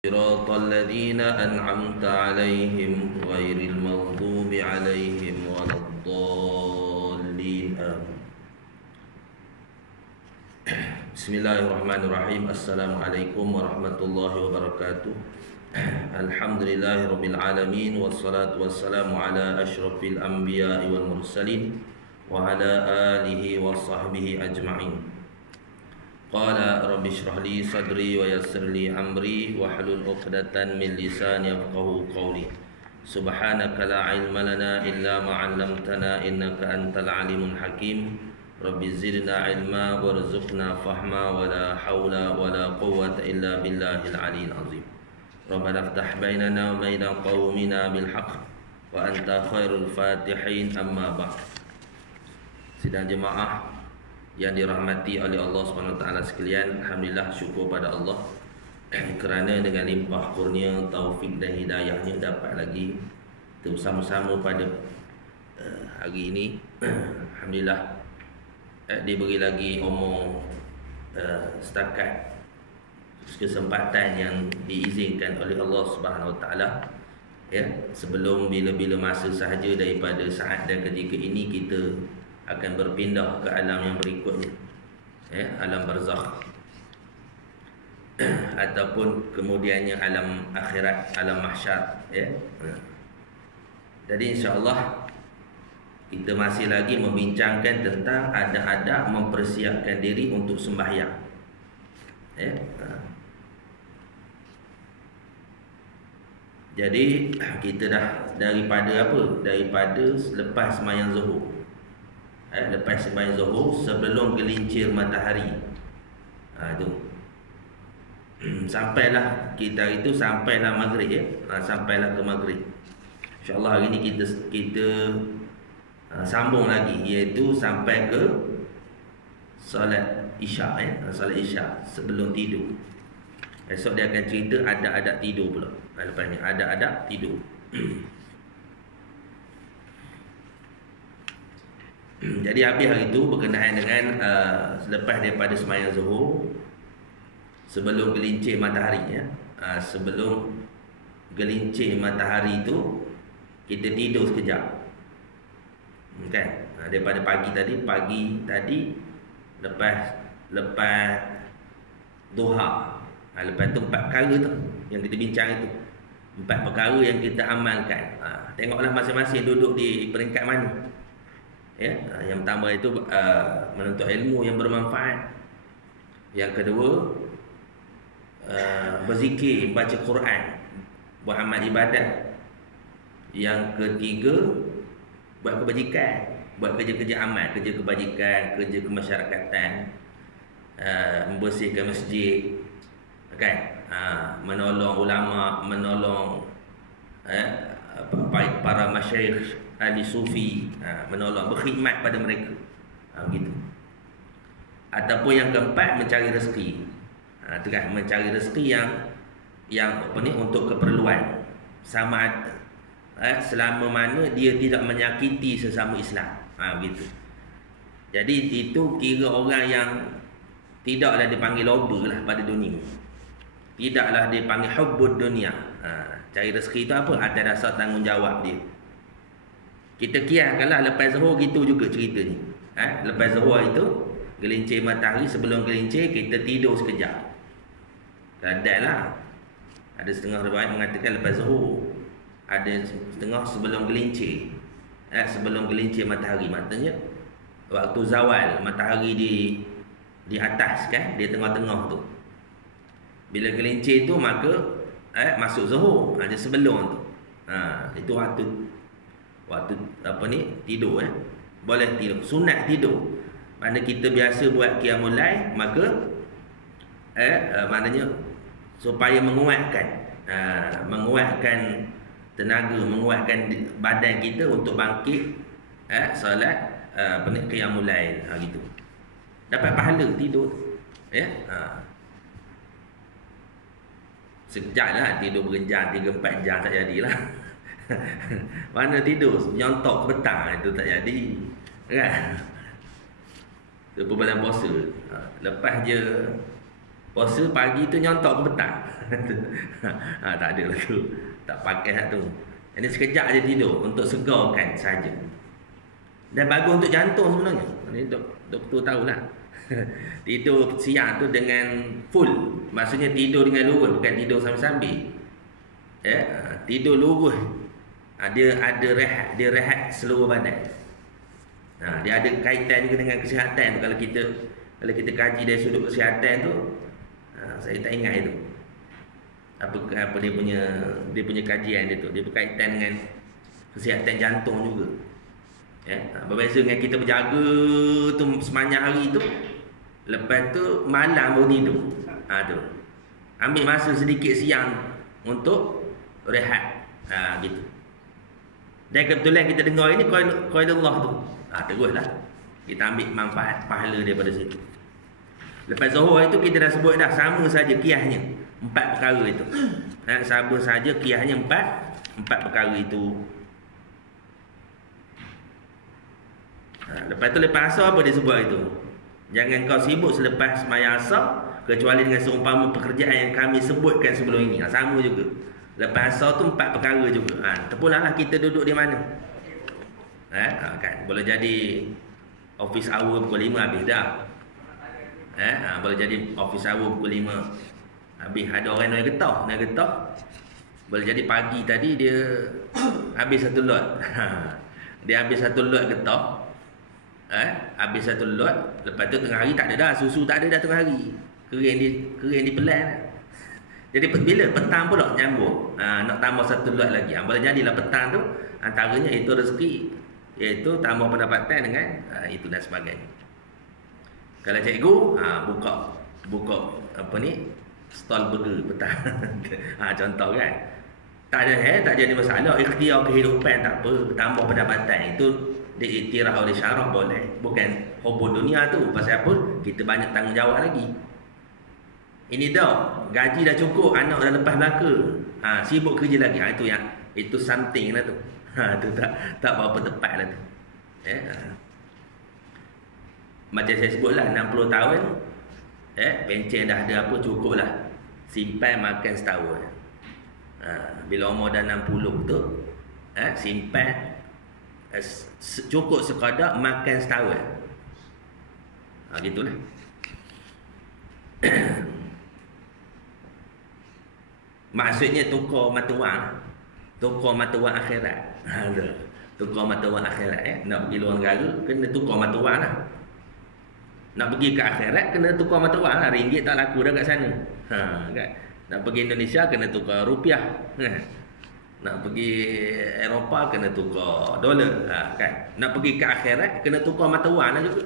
صراط الذين أنعمت عليهم غير المغضوب عليهم ولا الضالين آمين. بسم الله الرحمن الرحيم. السلام عليكم ورحمة الله وبركاته. الحمد لله رب العالمين والصلاة والسلام على أشرف الأنبياء والمرسلين وعلى آله وصحبه أجمعين. قال رب اشرح لي صدري ويسر لي أمري واحلل عقدة من لساني يفقهوا قولي. سبحانك لا علم لنا إلا ما علمتنا إنك أنت العليم الحكيم. رب زدنا علما وارزقنا فهما ولا حول ولا قوة إلا بالله العلي العظيم. ربنا افتح بيننا وبين قومنا بالحق وأنت خير الفاتحين. أما بعد. Sidang jemaah yang dirahmati oleh Allah SWT sekalian, alhamdulillah, syukur pada Allah kerana dengan limpah kurnia, taufik dan hidayahnya dapat lagi bersama-sama pada hari ini. Alhamdulillah, diberi lagi umur setakat kesempatan yang diizinkan oleh Allah SWT, ya, sebelum bila-bila masa sahaja daripada saat dan ketika ini kita akan berpindah ke alam yang berikutnya, ya, alam barzakh ataupun kemudiannya alam akhirat, alam mahsyar, ya. Jadi insya-Allah kita masih lagi membincangkan tentang adab-adab mempersiapkan diri untuk sembahyang, ya. Jadi kita dah daripada selepas sembahyang zuhur, lepas sembahyang zuhur, sebelum gelincir matahari, tu sampailah kita itu, sampailah maghrib, ya. Sampailah ke maghrib. InsyaAllah hari ini kita sambung lagi, iaitu sampai ke solat isyak, ya. Solat isyak sebelum tidur. Esok dia akan cerita adab-adab tidur pula. Lepasnya adab-adab tidur. Jadi habis hari itu berkenaan dengan selepas daripada sembahyang zuhur, sebelum gelincir matahari, ya. Sebelum gelincir matahari itu kita tidur sekejap, kan? Daripada pagi tadi lepas duha, lepas tu 4 perkara tu yang kita bincang itu, 4 perkara yang kita amalkan. Tengoklah masing-masing duduk di peringkat mana, ya. Yang pertama itu menuntut ilmu yang bermanfaat. Yang kedua, berzikir, baca Quran, buat amal ibadat. Yang ketiga, buat kebajikan, buat kerja-kerja amal, kerja kebajikan, kerja kemasyarakatan, membersihkan masjid, kan? Menolong ulama, menolong para masyayikh ahli sufi, menolong, berkhidmat pada mereka, begitu. Ataupun yang keempat, mencari rezeki, mencari rezeki yang untuk keperluan, sama selama mana dia tidak menyakiti sesama Islam, begitu. Jadi itu kira orang yang tidaklah dipanggil loba lah pada dunia, tidaklah dipanggil hubbud dunia. Cari rezeki itu apa? Atas dasar tanggungjawab dia. Kita kiaskanlah lepas zuhur gitu juga cerita ni. Lepas zuhur itu gelincir matahari, sebelum gelincir kita tidur sekejap. Kadang-kadang ada setengah riwayat mengatakan lepas zuhur, ada setengah sebelum gelincir. Sebelum gelincir matahari, maknanya waktu zawal matahari di atas, kan, di tengah-tengah tu. Bila gelincir tu maka masuk zuhur, ada sebelum tu. Itu waktu tidur, boleh tidur, sunat tidur. Mana kita biasa buat qiyamul lail, maka maknanya supaya menguatkan tenaga, menguatkan badan kita untuk bangkit solat qiyamul lail, gitu. Dapat pahala tidur, ya. Sekejap lah, tidur berjam 3-4 jam tak jadilah. Mana tidur nyontok ke petang, itu tak jadi, kan? Itu bulan puasa. Lepas je Puasa pagi tu nyontok ke petang. Tak ada lah tu. Tak pakai lah tu. Ini sekejap je tidur untuk segarkan saja. Dan bagus untuk jantung sebenarnya. Ini doktor tahulah. Tidur siang tu dengan full. Maksudnya tidur dengan lurus, bukan tidur sambil-sambil. Tidur lurus. Dia ada rehat, dia rehat seluruh badan. Dia ada kaitan juga dengan kesihatan tu. Kalau kita kaji dari sudut kesihatan tu, saya tak ingat itu. Apa dia punya kajian dia tu. Dia berkaitan dengan kesihatan jantung juga. Berbeza dengan kita berjaga tu sepanjang hari tu, lepas tu malam baru tidur. Tu. Ambil masa sedikit siang untuk rehat. Gitu. Dan kebetulan kita dengar ini qaidullah tu. Teruslah. Kita ambil manfaat pahala daripada situ. Lepas zuhur itu kita dah sebut dah, sama saja kiasnya 4 perkara itu. Sama saja kiasnya 4 perkara itu. Lepas tu lepas asar apa dia sebut itu? Jangan kau sibuk selepas sembahyang asar kecuali dengan seumpama pekerjaan yang kami sebutkan sebelum ini. Sama juga. Lepas asar tu 4 perkara juga. Terpulanglah kita duduk di mana. Kan boleh jadi office hour pukul 5 habis dah. Boleh jadi office hour pukul 5 habis. Ada orang nak getah. Boleh jadi pagi tadi dia habis satu lot. Dia habis satu lot getah. Habis satu lot. Lepas tu tengah hari tak ada dah. Susu tak ada dah tengah hari. Kering dipelan. Jadi bila petang pula nyambung, nak tambah satu lot lagi. Boleh jadilah petang tu antaranya itu rezeki, iaitu tambah pendapatan dengan itu dan sebagainya. Kalau cikgu buka apa ni, stall burger petang. Contoh kan. Tak jadi masalah. Ikhtiar kehidupan tak apa, tambah pendapatan itu diiktiraf oleh syarak boleh. Bukan hubung dunia tu. Pasal apa? Kita banyak tanggungjawab lagi. Ini dah gaji dah cukup, anak dah lepas belaka. Sibuk kerja lagi. Itu something lah tu. Tu tak berapa tepat lah tu. Macam saya sebutlah 60 tahun pencen dah ada apa, cukup lah. Simpan makan setahun. Bila umur dah 60 tu simpan cukup sekadar makan setahun. Gitulah. Maksudnya tukar mata wang. Tukar mata wang akhirat. Tukar mata wang akhirat. Nak pergi luar negara kena tukar mata wang lah. Nak pergi ke akhirat kena tukar mata wang lah. Ringgit tak laku dah kat sana. Kan? Nak pergi Indonesia kena tukar rupiah. Nak pergi Eropah kena tukar dolar. Kan? Nak pergi ke akhirat kena tukar mata wang lah juga.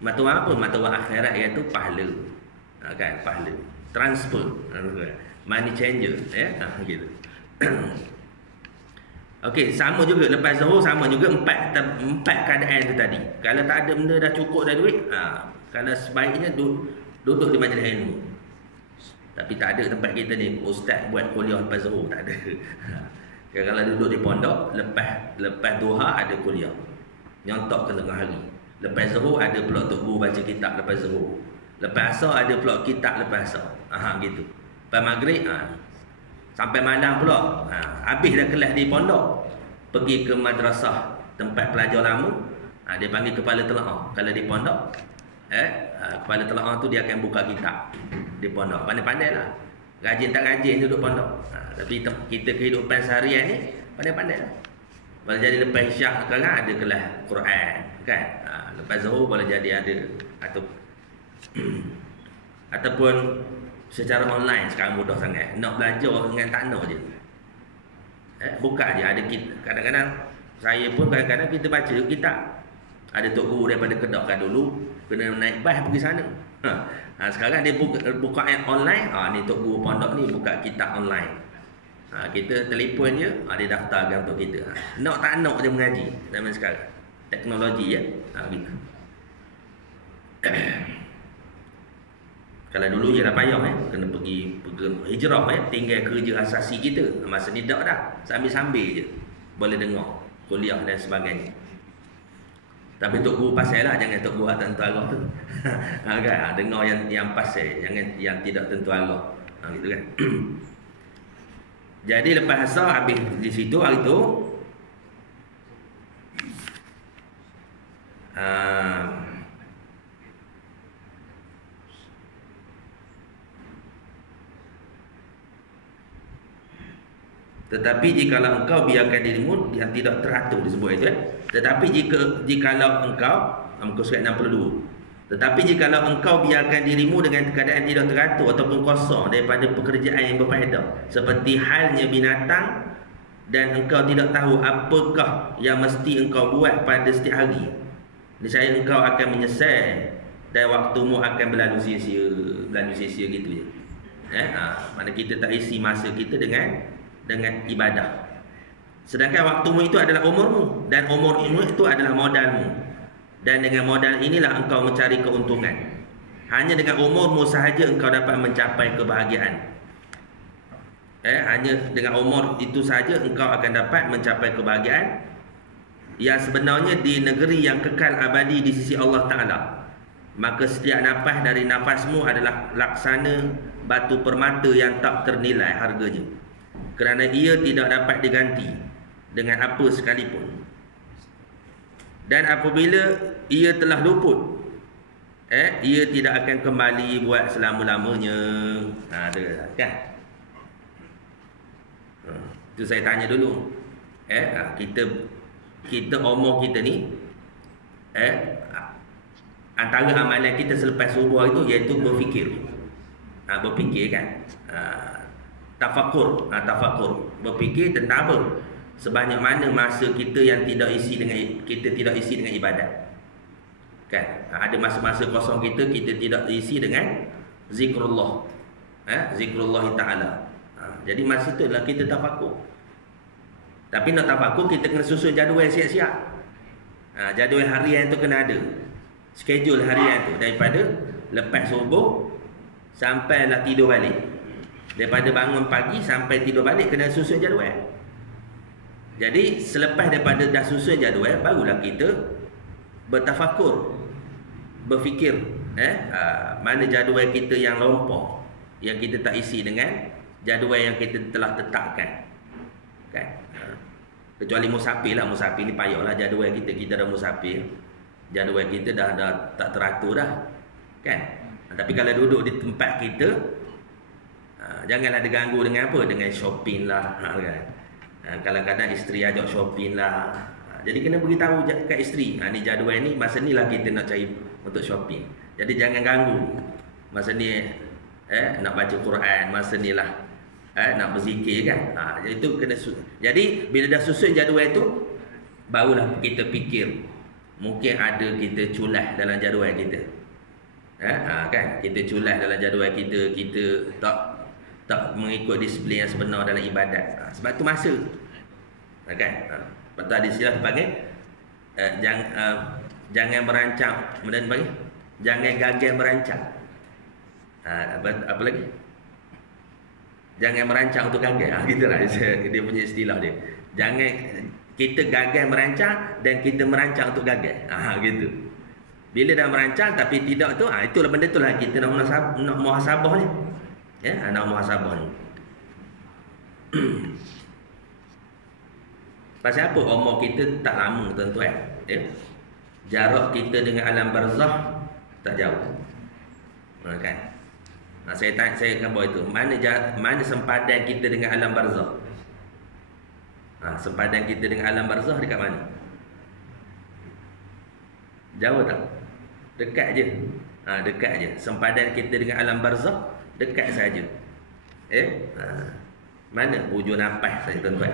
Mata wang apa? Mata wang akhirat iaitu pahala. Kan? Pahala. Transfer. Money changer. Gitu. Okey, sama juga lepas zuhur, sama juga empat keadaan tu tadi. Kalau tak ada benda dah cukup dah duit, kalau sebaiknya duduk di majlis ilmu. Tapi tak ada tempat kita ni ustaz buat kuliah lepas zuhur, tak ada. Kalau duduk di pondok, lepas duha ada kuliah. Nyontok ke tengah hari. Lepas zuhur ada pula tok guru baca kitab lepas zuhur. Lepas asar ada pula kitab lepas asar. Gitu. Lepas maghrib sampai malam pula. Habis dah kelas di pondok, pergi ke madrasah tempat pelajar lama. Dia panggil kepala telaah. Kalau di pondok, kepala telaah tu dia akan buka kitab di pondok. Pandai-pandai lah. Rajin tak rajin duduk pondok. Tapi kita kehidupan seharian ni pandai-pandai lah. Boleh jadi lepas isyak sekarang ada kelas Quran kan. Lepas zuhur boleh jadi ada ataupun secara online sekarang mudah sangat. Nak belajar dengan tak nak je. Buka je. Ada kita, kadang-kadang saya pun kadang-kadang kita baca kitab. Ada tok guru daripada Kedah kan dulu kena naik bas pergi sana. Sekarang dia buka online. Ni tok guru pondok ni buka kitab online. Kita telefon je, dia daftarkan untuk kita. Nak tak nak je mengaji zaman sekarang. Teknologi ya. Gitu. Kalau dulu je dah payah kena pergi hijrah tinggal kerja asasi kita. Masa ni dah sambil-sambil je boleh dengar kuliah dan sebagainya. Tapi Tok Guru pasal lah, jangan Tok Guru tak tentu arah tu. Kan? Dengar yang pasal, jangan yang tidak tentu arah. Gitu kan. Jadi lepas asar habis di situ hari tu, tetapi jikalau engkau biarkan dirimu yang tidak teratur disebut itu tetapi jikalau engkau muka surat 62, tetapi jikalau engkau biarkan dirimu dengan keadaan tidak teratur ataupun kosong daripada pekerjaan yang berfaedah seperti halnya binatang dan engkau tidak tahu apakah yang mesti engkau buat pada setiap hari, niscaya engkau akan menyesal dan waktumu akan berlalu sia-sia gitu je. Mana kita tak isi masa kita dengan ibadah. Sedangkan waktumu itu adalah umurmu, dan umurmu itu adalah modalmu. Dan dengan modal inilah engkau mencari keuntungan. Hanya dengan umurmu sahaja engkau dapat mencapai kebahagiaan. Hanya dengan umur itu sahaja engkau akan dapat mencapai kebahagiaan yang sebenarnya di negeri yang kekal abadi di sisi Allah Ta'ala. Maka setiap nafas dari nafasmu adalah laksana batu permata yang tak ternilai harganya, kerana ia tidak dapat diganti dengan apa sekalipun. Dan apabila ia telah luput, ia tidak akan kembali buat selama-lamanya. Kan? Itu saya tanya dulu. Kita umur kita ni, antara amalan kita selepas subuh itu iaitu berfikir. Berfikir kan? Tafakur, berfikir tentang apa? Sebanyak mana masa kita yang tidak isi dengan ibadat. Kan? Ada masa-masa kosong kita tidak isi dengan zikrullah. Zikrullah Ta'ala. Jadi masa tu lah kita tafakur. Tapi nak tafakur kita kena susun jadual siap-siap. Jadual harian tu kena ada. Schedule harian tu daripada lepas subuh sampailah tidur balik. Daripada bangun pagi sampai tidur balik kena susun jadual. Jadi selepas daripada dah susun jadual, barulah kita bertafakur, berfikir mana jadual kita yang lompong, yang kita tak isi dengan jadual yang kita telah tetapkan. Kan? Kecuali musafir lah. Musafir ni payahlah jadual kita dah musafir, jadual kita dah tak teratur dah. Kan? Tapi kalau duduk di tempat kita, janganlah diganggu dengan apa? Dengan shopping lah. Kan? Kadang-kadang isteri ajak shopping lah. Jadi kena beritahu kat isteri, ni jadual ni masa ni lah kita nak cari untuk shopping. Jadi jangan ganggu. Masa ni nak baca Quran, masa ni lah nak berzikir kan. Itu kena jadi bila dah susun jadual tu, barulah kita fikir. Mungkin ada kita culas dalam jadual kita. Kan? Kita culas dalam jadual kita, kita tak mengikut disiplin yang sebenar dalam ibadat. Sebab tu masa. Kan? Betul di sini panggil jangan merancang, kemudian panggil jangan gagal merancang. Apa lagi? Jangan merancang untuk gagal. Gitulah dia punya istilah dia. Jangan kita gagal merancang dan kita merancang untuk gagal. Gitu. Bila dah merancang tapi tidak tu, itulah benda tu lah kita nak muhasabah ni. Nak muhasabah ni. Pasal apa umur kita tak lama tuan-tuan? Jarak kita dengan alam barzah tak jauh. Kan? Saya akan bawa itu. Mana sempadan kita dengan alam barzah? Sempadan kita dengan alam barzah dekat mana? Jauh tak? Dekat je. Dekat je. Sempadan kita dengan alam barzah dekat saja. Mana hujung nafas saja tuan-tuan?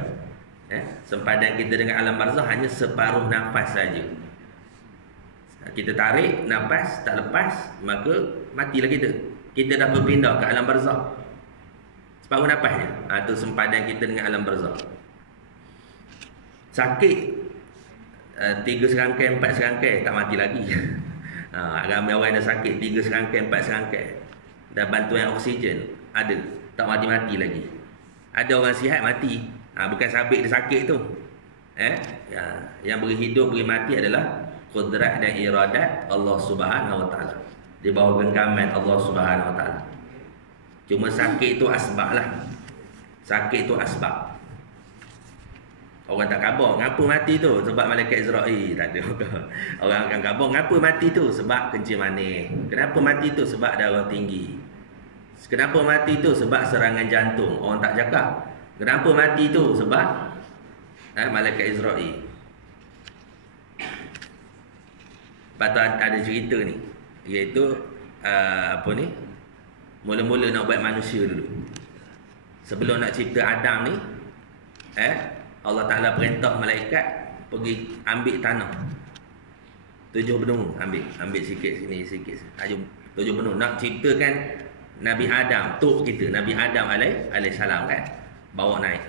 Sempadan kita dengan alam barzah hanya separuh nafas saja. Kita tarik nafas tak lepas, maka matilah kita. Kita dah berpindah ke alam barzah. Separuh nafasnya. Itu sempadan kita dengan alam barzah. Sakit 3 serangkai, 4 serangkai tak mati lagi. Ramai orang dah sakit 3 serangkai, 4 serangkai. Dah bantuan oksigen ada, tak mati-mati lagi. Ada orang sihat mati. Bukan sabit dia sakit tu. Yang beri hidup, beri mati adalah kudrat dan iradat Allah Subhanahu wa taala. Di bawah genggaman Allah Subhanahu wa taala. Cuma sakit itu asbab lah. Sakit itu asbab. Orang tak khabar, ngapa mati tu? Sebab malaikat Israel. Tak ada. Orang akan khabar, ngapa mati tu? Sebab kencing manis. Kenapa mati tu? Sebab darah tinggi. Kenapa mati tu? Sebab serangan jantung. Orang tak cakap. Kenapa mati tu? Sebab malaikat Israel. Lepas tu ada cerita ni, iaitu apa ni, mula-mula nak buat manusia dulu. Sebelum nak cipta Adam ni, Allah Ta'ala perintah malaikat pergi ambil tanah 7 benua. Ambil sikit sini, sikit sini. 7 benua. Nak ciptakan Nabi Adam, tok kita, Nabi Adam alaihissalam kan, bawa naik.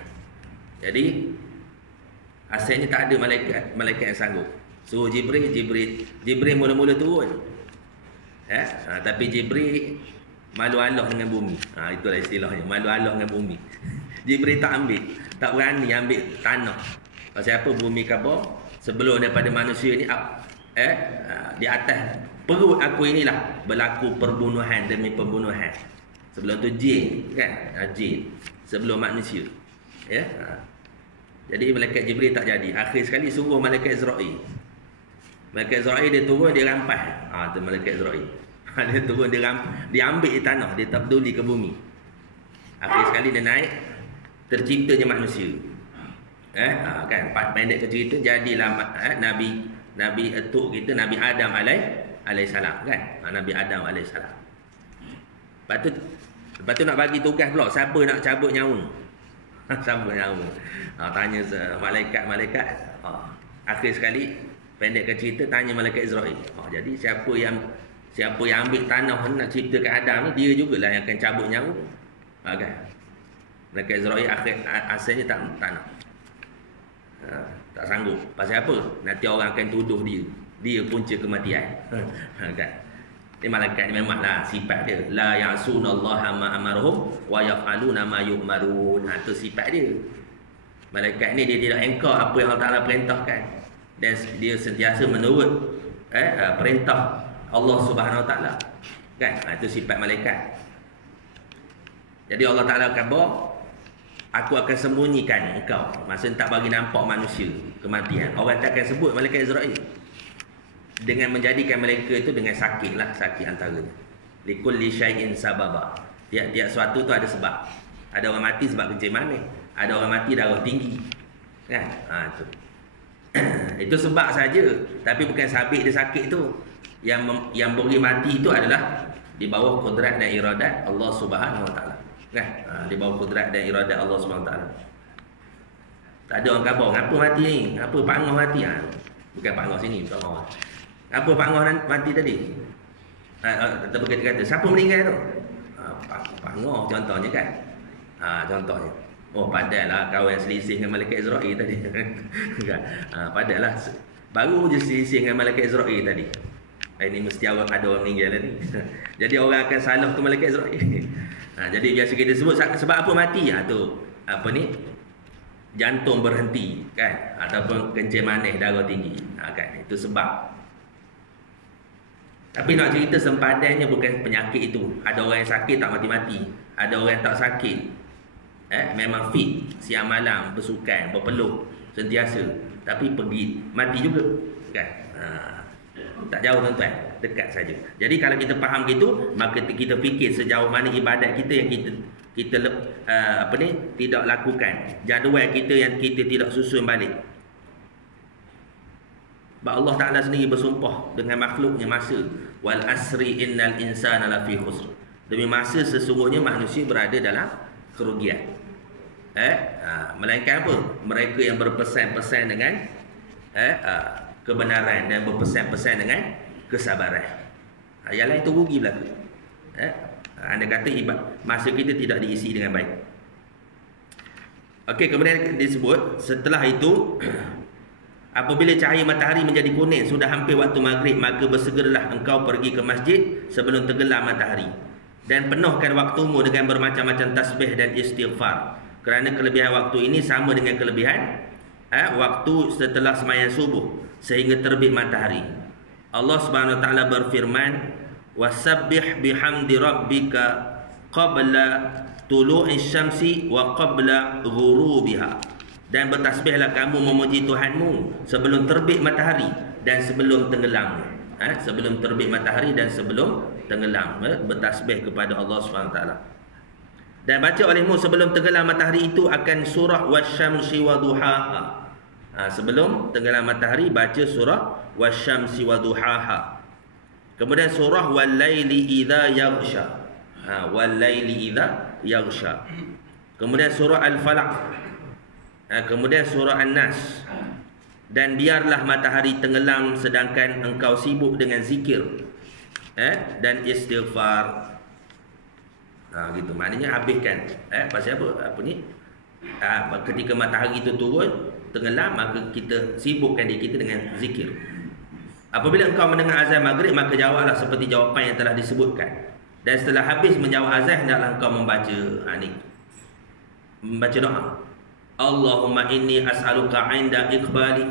Jadi asalnya tak ada malaikat yang sanggup. Suruh Jibril mula-mula turun. Tapi Jibril malu Allah dengan bumi. Itulah istilahnya, malu Allah dengan bumi. Jibril tak ambil, tak berani ambil tanah. Pasal apa? Bumi khabar sebelum daripada manusia ni di atas perut aku inilah berlaku perbunuhan demi pembunuhan. Sebelum tu jin kan, jin sebelum manusia. Jadi malaikat Jibril tak jadi. Akhir sekali suruh malaikat Israel. Malaikat Israel dia turun, dia rampas. Tu malaikat Israel. Dia turun, dia ambil tanah, dia tak peduli ke bumi. Akhir sekali dia naik, terciptanya manusia. Kan, pendek cerita, jadilah Nabi etuk kita, Nabi Adam alaihissalam kan. Nabi Adam alaihissalam. Lepas tu nak bagi tugas pula, siapa nak cabut nyawa? Siapa nyawa? Tanya malaikat. Akhir sekali, pendek cerita, tanya malaikat Israel. Jadi siapa yang ambil tanah nak ciptakan Adam ni, dia jugalah yang akan cabut nyawa. Kan? Malaikat Israel asalnya tak nak. Tak sanggup. Pasal apa? Nanti orang akan tuduh dia punca kematian. Kan? Ni malaikat ni memanglah sifat dia, la ya'sunallaha ma amarhum wa yaf'aluna ma yu'marun. Tu sifat dia. Malaikat ni dia tidak engkar apa yang Allah Taala perintahkan, dan dia sentiasa menurut perintah Allah Subhanahu Wa Taala. Kan? Itu sifat malaikat. Jadi Allah Taala khabar, aku akan sembunyikan engkau. Maksud tak bagi nampak manusia kematian. Orang tak akan sebut malaikat Israel. Dengan menjadikan mereka itu dengan sakit lah, sakit antaranya. Likulli syai'in sababa. Tiap-tiap suatu tu ada sebab. Ada orang mati sebab kencing manis, ada orang mati darah tinggi. Kan? Tu. Itu sebab saja, tapi bukan sabit dia sakit tu. Yang beri mati itu adalah di bawah kudrat dan iradat Allah Subhanahu Wa Taala. Kan? Di bawah kudrat dan iradat Allah Subhanahu Wa Taala. Tak ada orang khabar, ngapa mati ni? Ngapa Pak Ngah mati? Bukan Pak Ngah sini, Pak Ngah. Apa Pak Ngah mati tadi? Ataupun kita kata, siapa meninggal tu? Pak Ngah contohnya kan. Contohnya. Padahlah kawan selisih dengan malaikat Israel tadi. Padahlah baru je selisih dengan malaikat Israel tadi. Ini mesti ada orang meninggal tadi. Jadi orang akan salah tu malaikat Israel. Jadi biasa kita sebut sebab apa mati? Tu apa ni? Jantung berhenti kan, ataupun kencing manis, darah tinggi. Kan, itu sebab. Tapi nak cerita sempadannya bukan penyakit itu. Ada orang yang sakit tak mati-mati, ada orang yang tak sakit, memang fit, siang malam bersukan, berpeluh sentiasa, tapi pergi mati juga kan. Tak jauh tuan-tuan, dekat saja. Jadi kalau kita faham gitu, maka kita fikir sejauh mana ibadat kita yang kita tidak lakukan, jadual kita yang kita tidak susun balik. Sebab Allah Ta'ala sendiri bersumpah dengan makhluknya masa, wal asri innal insana lafi khusr. Demi masa sesungguhnya manusia berada dalam kerugian. Melainkan apa? Mereka yang berpesan-pesan dengan kebenaran dan berpesan-pesan dengan kesabaran. Yang lain tu rugi belaka. Anda kata masa kita tidak diisi dengan baik. Okey, kemudian disebut setelah itu, apabila cahaya matahari menjadi kuning, sudah hampir waktu maghrib, maka bersegeralah engkau pergi ke masjid sebelum tenggelam matahari, dan penuhkan waktumu dengan bermacam-macam tasbih dan istighfar, kerana kelebihan waktu ini sama dengan kelebihan waktu setelah sembahyang subuh. sehingga terbit matahari. Allah Subhanahu wa taala berfirman, "Wasabbih bihamdi rabbika qabla tulu'i syamsi wa qabla ghurubiha." Dan bertasbihlah kamu memuji Tuhanmu sebelum terbit matahari dan sebelum tenggelam. Sebelum terbit matahari dan sebelum tenggelam, bertasbih kepada Allah Subhanahu wa taala. Dan baca olehmu sebelum tenggelam matahari itu akan surah wasyamsi waduhaha. Sebelum tenggelam matahari baca surah wasyamsi waduhaha. Kemudian surah wal-laili idza yaghsha. Wal-laili idza yaghsha. Kemudian surah al-falaq. Kemudian surah An-Nas. Dan biarlah matahari tenggelam sedangkan engkau sibuk dengan zikir dan istighfar. Gitu. Maknanya habiskan. Pasal apa? Ketika matahari itu turun, tenggelam, maka kita sibukkan diri kita dengan zikir. Apabila engkau mendengar azan maghrib, maka jawablah seperti jawapan yang telah disebutkan. Dan setelah habis menjawab azan, hendaklah engkau membaca membaca doa. Allahumma inni as'aluka 'inda iqbali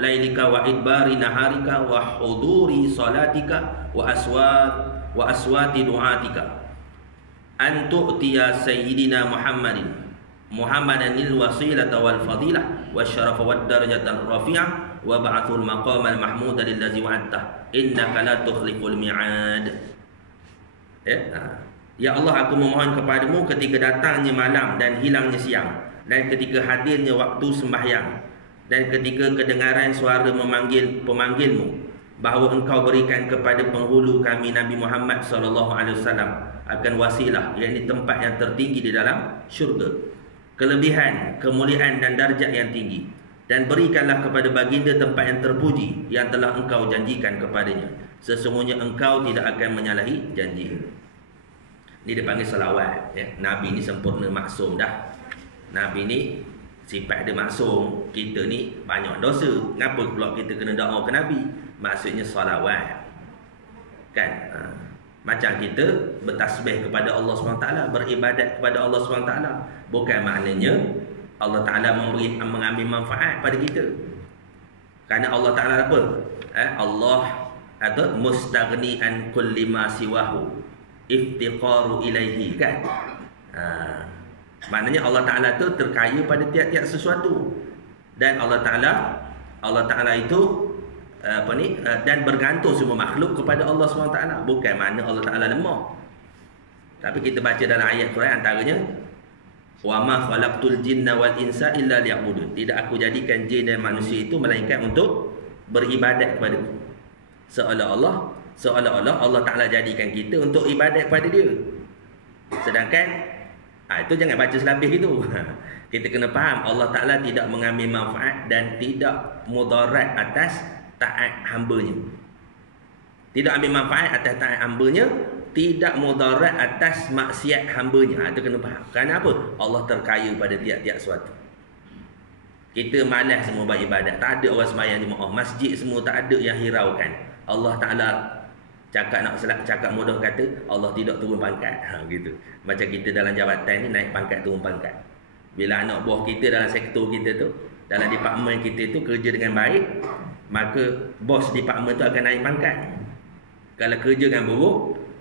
lailika wa idbari naharika wa huduri salatika wa aswati du'atika an tu'tiya sayyidina Muhammadanil wasilata wal fadilah wa syarafa wad darajatan rafi'ah wa ba'athul maqamal mahmuda lillazi wa'adta innaka la tukhliful mi'ad. Ya Allah, aku memohon kepadamu ketika datangnya malam dan hilangnya siang, dan ketika hadirnya waktu sembahyang, dan ketika kedengaran suara memanggil pemanggilmu, bahawa engkau berikan kepada penghulu kami Nabi Muhammad SAW akan wasilah, yakni tempat yang tertinggi di dalam syurga, kelebihan, kemuliaan dan darjat yang tinggi, dan berikanlah kepada baginda tempat yang terpuji yang telah engkau janjikan kepadanya. Sesungguhnya engkau tidak akan menyalahi janji. Ini dipanggil salawat. Nabi ni sempurna maksum dah. Nabi ni sifat dia maksum. Kita ni banyak dosa. Kenapa pula kita kena doa ke Nabi? Maksudnya salawat. Kan? Macam kita bertasbih kepada Allah SWT, beribadat kepada Allah SWT, bukan maknanya Allah Ta'ala mengambil manfaat pada kita. Kerana Allah Ta'ala apa? Allah atau mustaghni an kulli ma siwahu iftiqaru ilaihi, kan? Maknanya Allah Ta'ala tu terkaya pada tiap-tiap sesuatu. Dan Allah Ta'ala itu dan bergantung semua makhluk kepada Allah SWT. Bukan makna Allah Ta'ala lemah. Tapi kita baca dalam ayat Quran antaranya, wa ma khalaqtul jinna wal insa illa liya'budun. Tidak aku jadikan jin dan manusia itu melainkan untuk beribadat kepada-Ku. Seolah-olah Allah Ta'ala jadikan kita untuk ibadat kepada Dia. Sedangkan itu jangan baca selapis gitu. Kita kena faham Allah Ta'ala tidak mengambil manfaat dan tidak mudarat atas taat hamba-Nya. Tidak ambil manfaat atas taat hamba-Nya, tidak mudarat atas maksiat hamba-Nya. Itu kena faham. Kerana apa? Allah terkaya pada tiap-tiap suatu. Kita malas semua beribadat. Tak ada orang sembahyang jemaah. Masjid semua tak ada yang hiraukan. Allah Ta'ala cakap mudah kata, Allah tidak turun pangkat. Gitu. Macam kita dalam jabatan ni naik pangkat turun pangkat. Bila anak buah kita dalam sektor kita tu, dalam departmen kita tu kerja dengan baik, maka bos departmen tu akan naik pangkat. Kalau kerja dengan buruk,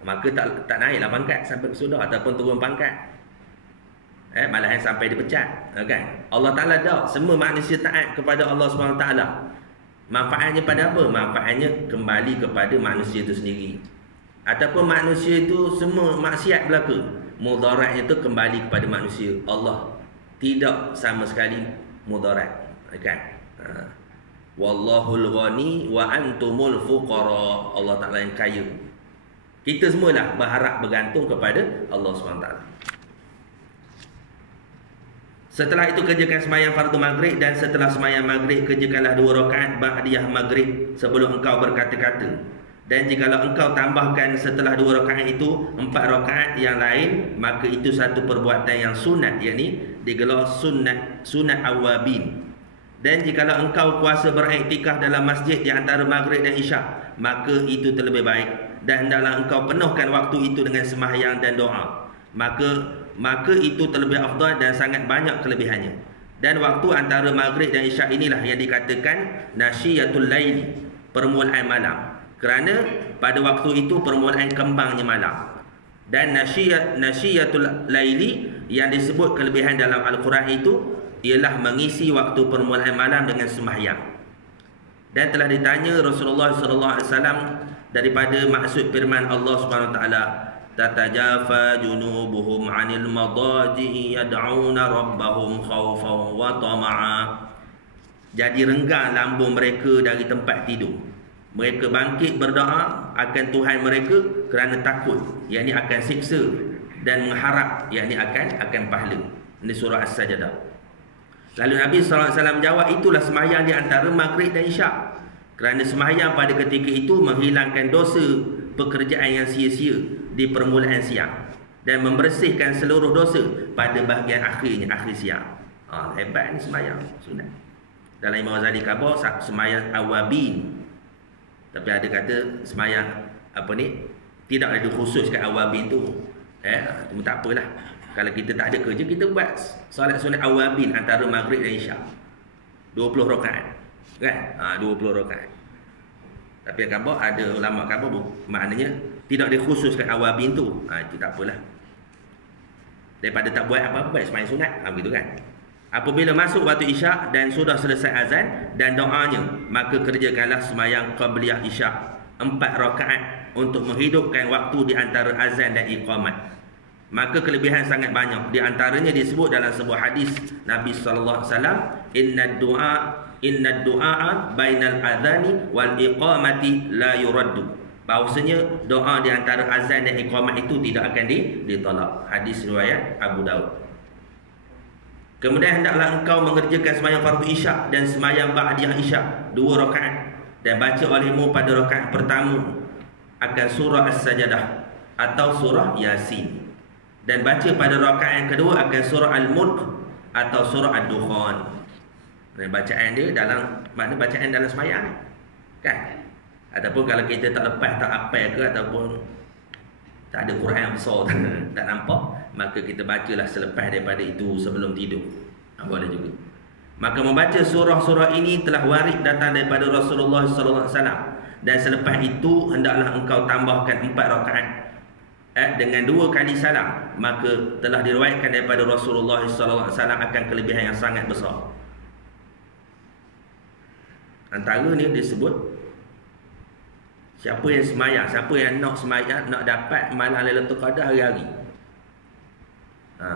maka tak naiklah pangkat sampai ke sudah ataupun turun pangkat. Malahan sampai dipecat, kan? Allah Ta'ala dah semua manusia taat kepada Allah SWT. Manfaatnya pada apa? Manfaatnya kembali kepada manusia itu sendiri. Ataupun manusia itu semua maksiat belaka, mudaratnya itu kembali kepada manusia. Allah tidak sama sekali mudarat, kan? Wallahul ghani wa antumul fuqara. Allah Ta'ala yang kaya. Kita semualah berharap bergantung kepada Allah SWT. Setelah itu kerjakan sembahyang fardu maghrib, dan setelah sembahyang maghrib kerjakanlah 2 rakaat ba'diyah maghrib sebelum engkau berkata-kata. Dan jikalau engkau tambahkan setelah 2 rakaat itu 4 rakaat yang lain, maka itu satu perbuatan yang sunat, yakni digelar sunat awabin. Dan jikalau engkau kuasa beriktikaf dalam masjid di antara maghrib dan isyak, maka itu terlebih baik. Dan hendaklah engkau penuhkan waktu itu dengan sembahyang dan doa, maka itu terlebih afdal dan sangat banyak kelebihannya. Dan waktu antara maghrib dan isyak inilah yang dikatakan nasyiatul laili, permulaan malam. Kerana pada waktu itu permulaan kembangnya malam. Dan nasyiatul laili yang disebut kelebihan dalam Al-Quran itu ialah mengisi waktu permulaan malam dengan sembahyang. Dan telah ditanya Rasulullah SAW daripada maksud firman Allah Subhanahu Wa Taala, tatajafa junubuhum 'anil madaji'i yad'una rabbahum khaufan wa tama'a. Jadi renggang lambung mereka dari tempat tidur. Mereka bangkit berdoa akan Tuhan mereka kerana takut, yakni akan siksa, dan mengharap, yakni akan pahala. Ini surah As-Sajdah. Lalu Nabi SAW jawab, itulah sembahyang di antara maghrib dan isyak. Kerana sembahyang pada ketika itu menghilangkan dosa pekerjaan yang sia-sia di permulaan siang dan membersihkan seluruh dosa pada bahagian akhirnya, akhir siang. Hebat ni sembahyang sunat. Dalam Imam Ghazali khabar sembahyang awabin. Tapi ada kata sembahyang apa ni, tidak ada khususkan awabin tu. Cuma tak apalah. Kalau kita tak ada kerja, kita buat solat sunat awabin antara maghrib dan isyak. 20 rakaat. Kan? 20 rakaat. Tapi khabar ada ulama khabar maknanya tidak dikhususkan awabin tu. Itu tak apalah. Daripada tak buat apa-apa, sembahyang sunat. Begitu kan? Apabila masuk waktu isyak dan sudah selesai azan dan doanya, maka kerjakanlah sembahyang qabliyah isyak 4 rakaat untuk menghidupkan waktu di antara azan dan iqamat. Maka kelebihan sangat banyak. Di antaranya disebut dalam sebuah hadis Nabi sallallahu alaihi wasallam, Inna du'a bainal adhani wal iqamati la yuraddu. Bahawasanya doa di antara azan dan iqamat itu tidak akan ditolak. Hadis riwayat Abu Daud. Kemudian hendaklah engkau mengerjakan sembahyang fardu isyak dan sembahyang ba'diyah isyak 2 rakaat, dan baca olehmu pada rakaat pertama akan surah As-Sajdah atau surah Yasin, dan baca pada rakaat yang kedua akan surah Al-Mulk atau surah Ad-Dukhan. Bacaan dia dalam, makna bacaan dalam sembahyang kan. Ataupun kalau kita tak lepas, tak hafal ke, ataupun tak ada Quran yang besar tak nampak, maka kita bacalah selepas daripada itu sebelum tidur. Boleh juga. Maka membaca surah-surah ini telah warid datang daripada Rasulullah sallallahu alaihi wasallam, dan selepas itu hendaklah engkau tambahkan 4 rakaat dengan 2 kali salam, maka telah diriwayatkan daripada Rasulullah sallallahu alaihi wasallam akan kelebihan yang sangat besar. Antara ni disebut siapa yang semayang, siapa yang nak semayang, nak dapat malam Lailatul Qadar hari-hari.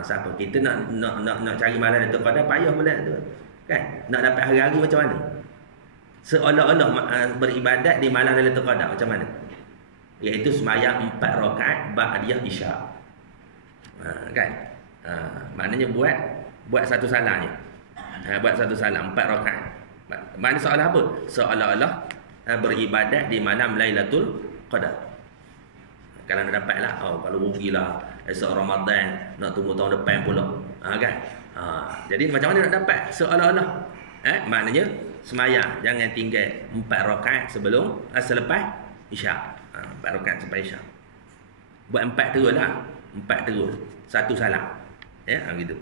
Siapa kita nak cari malam Lailatul Qadar, payah pula tu. Kan? Nak dapat hari-hari macam mana? Seolah-olah beribadat di malam Lailatul Qadar macam mana? Iaitu semayang 4 rakaat ba'diyah isyak. Kan? Maknanya buat satu salam je. Buat satu salam 4 rakaat. Maknanya seolah apa? Seolah-olah beribadat di malam Lailatul Qadar. Kalau nak dapatlah, kalau rugilah esok Ramadan, nak tunggu tahun depan pula. Kan? Jadi macam mana nak dapat? Seolah-olah maknanya semayang jangan tinggal 4 rakaat sebelum selepas isyak. 4 rakaat sampai isyak. Buat 4 terus lah. 4 terus. Satu salam. Gitu.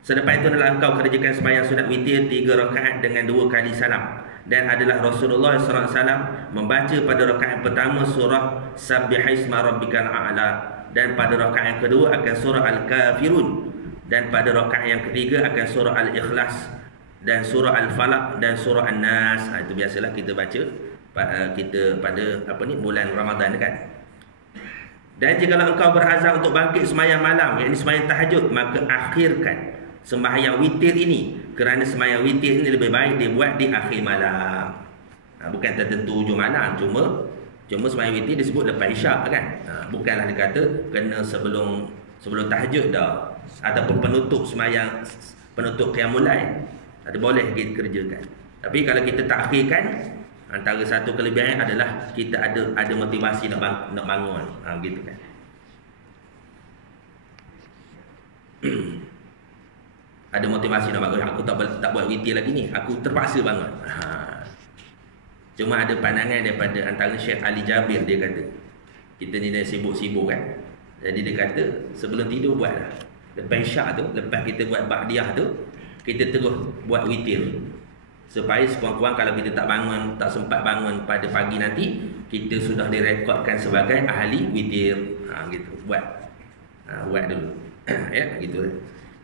Selepas itu adalah engkau kerjakan sembahyang sunat witir 3 rakaat dengan 2 kali salam. Dan adalah Rasulullah SAW membaca pada rakaat pertama surah Sabbihisma Rabbikal A'la, dan pada rakaat yang kedua akan surah Al-Kafirun, dan pada rakaat yang ketiga akan surah Al-Ikhlas dan surah Al-Falaq dan surah An-Nas. Itu biasalah kita baca kita pada bulan Ramadan kan. Dan jika engkau berazam untuk bangkit sembahyang malam, yakni sembahyang tahajud, maka akhirkan sembahyang witir ini, kerana sembahyang witir ini lebih baik dibuat di akhir malam. Bukan tertentu hujung malam, cuma sembahyang witir disebut lepas isyak kan. Bukanlah dikata kena sebelum tahajud dah, ataupun penutup sembahyang, penutup qiyamul lail. Ada boleh kita kerjakan. Tapi kalau kita takhirkan, antara satu kelebihan adalah kita ada motivasi nak bangun. Gitu kan. Ada motivasi nak bangun. Aku tak buat witir lagi ni, aku terpaksa bangun. Cuma ada pandangan daripada antara Syekh Ali Jabir, dia kata kita ni dah sibuk-sibuk kan. Jadi dia kata sebelum tidur buatlah. Lepas isyak tu, lepas kita buat ba'diyah tu, kita terus buat witir. Supaya sekurang-kurang kalau kita tak bangun, tak sempat bangun pada pagi nanti, kita sudah direkodkan sebagai ahli witir. Gitu. Buat dulu. Ya, gitu.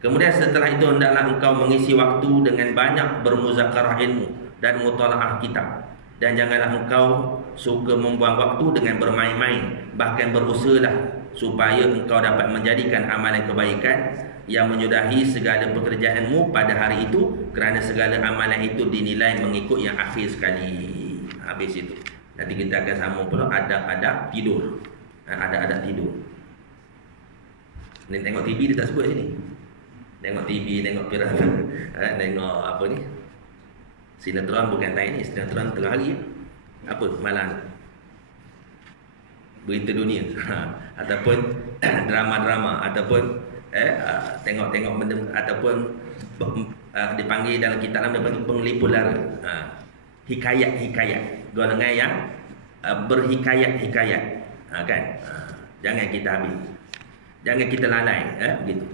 Kemudian setelah itu hendaklah engkau mengisi waktu dengan banyak bermuzakarah ilmu dan mutalaah kitab. Dan janganlah engkau suka membuang waktu dengan bermain-main, bahkan berusahalah supaya engkau dapat menjadikan amalan kebaikan yang menyudahi segala pekerjaanmu pada hari itu, kerana segala amalan itu dinilai mengikut yang akhir sekali. Habis itu nanti kita akan sambung pula adab-adab tidur. Adab-adab tidur. Ni tengok TV dia tak sebut sini. Tengok TV, tengok Pirata, tengok apa ni, sinetron bukan time ni, sinetron tengah hari. Apa malam, berita dunia, ataupun drama-drama, ataupun tengok-tengok benda, ataupun dipanggil dalam kitab nama dipanggil penglipur lara, hikayat-hikayat, golongan yang berhikayat-hikayat, kan? Jangan kita habis, jangan kita lalai, begitu.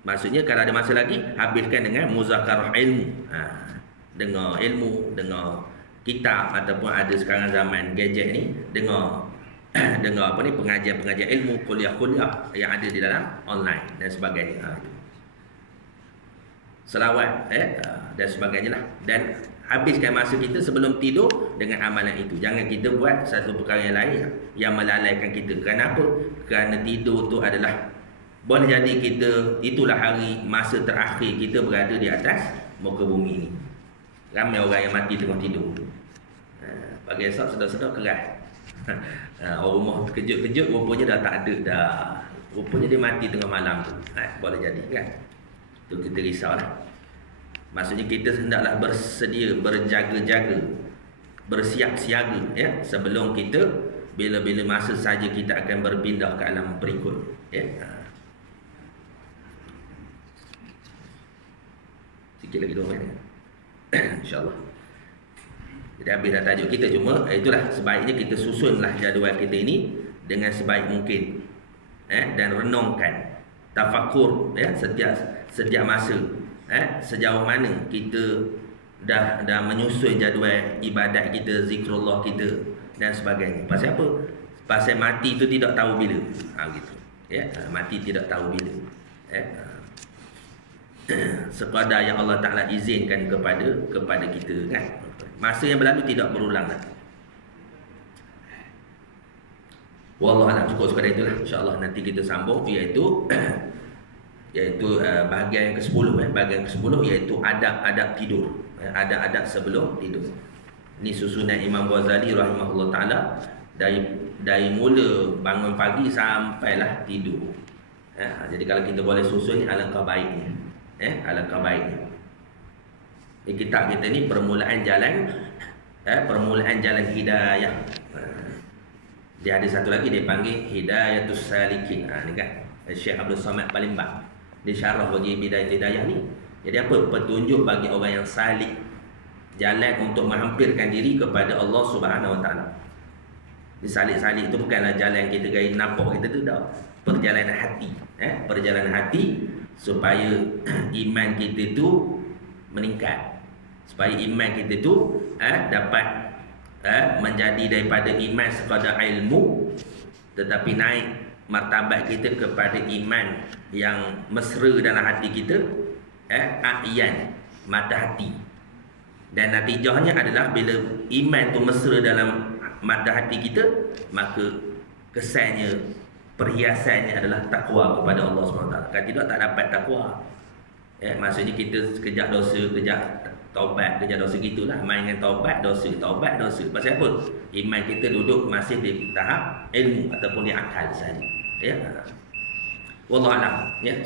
Maksudnya kalau ada masa lagi, habiskan dengan muzakarah ilmu. Dengar ilmu, dengar kitab, ataupun ada sekarang zaman gadget ni, dengar apa ni, pengajian-pengajian ilmu, kuliah-kuliah yang ada di dalam online dan sebagainya. Selawat dan sebagainya lah. Dan habiskan masa kita sebelum tidur dengan amalan itu. Jangan kita buat satu perkara yang lain yang melalaikan kita. Kenapa? Kerana tidur tu adalah, boleh jadi kita, itulah hari masa terakhir kita berada di atas muka bumi ni. Ramai orang yang mati tengah tidur. Pagi esok sedar-sedar keras. Orang rumah terkejut-kejut, rupanya dah tak ada dah. Rupanya dia mati tengah malam tu. Boleh jadi kan? Tu kita risaulah. Maksudnya kita hendaklah bersedia, berjaga-jaga, bersiap siaga, ya, sebelum kita, bila-bila masa saja kita akan berpindah ke alam berikut, ya. Sikit lagi 2 minit. InsyaAllah. Jadi habis dah tajuk kita. Cuma itulah, sebaiknya kita susunlah jadual kita ini dengan sebaik mungkin, dan renungkan, tafakur, ya, setiap masa, sejauh mana kita dah menyusun jadual ibadat kita, zikrullah kita dan sebagainya. Pasal apa? Pasal mati itu tidak tahu bila. Gitu. Ya, mati tidak tahu bila. Sekadar yang Allah Ta'ala izinkan kepada kita, kan? Masa yang berlalu tidak berulang lagi. Wallahualam, cukup sekadar itulah. InsyaAllah nanti kita sambung, iaitu bahagian yang ke-10. Bahagian ke-10 iaitu adab-adab tidur. Adab-adab sebelum tidur. Ini susunan Imam Ghazali rahimahullah ta'ala, dari mula bangun pagi sampailah tidur. Jadi kalau kita boleh susun, alangkah baiknya. Alangkah baiknya. Kitab kita ni permulaan jalan hidayah. Dia ada satu lagi, dia panggil Hidayatus Salikin. Ni kan Syekh Abdul Samad Palembang, dia syarah bagi Bidayah Hidayah ni. Jadi apa? Petunjuk bagi orang yang salik, jalan untuk menghampirkan diri kepada Allah Subhanahu Wa Taala. Salik-salik itu bukanlah jalan kita gaya nampak kita tu, dah perjalanan hati. Perjalanan hati supaya iman kita tu meningkat, supaya iman kita tu dapat menjadi daripada iman sekadar ilmu, tetapi naik martabat kita kepada iman yang mesra dalam hati kita, a'yan, mata hati. Dan natijahnya adalah bila iman tu mesra dalam mata hati kita, maka kesannya, perhiasannya adalah takwa kepada Allah SWT. Kalau tidak, tak dapat takwa. Maksudnya kita kejap dosa, kejap taubat, kejap dosa, gitulah. Main dengan taubat, dosa, taubat, dosa. Pasal apa? Iman kita duduk masih di tahap ilmu ataupun di akal saja. Ya. Wallahualam. Ya.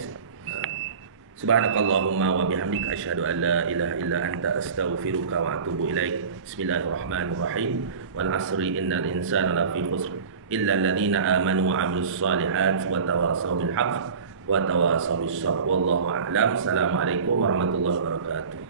Subhanakallahumma wa bihamdika asyhadu an la ilaha illa anta astaghfiruka wa atubu ilaik. Bismillahirrahmanirrahim. Wal 'asri innal insana lafi khusr illa alladhina amanu wa 'amilus shalihat wa tawasaw bil haqq wa tawasaw bis sabr. Wallahu a'lam. Assalamualaikum warahmatullahi wabarakatuh.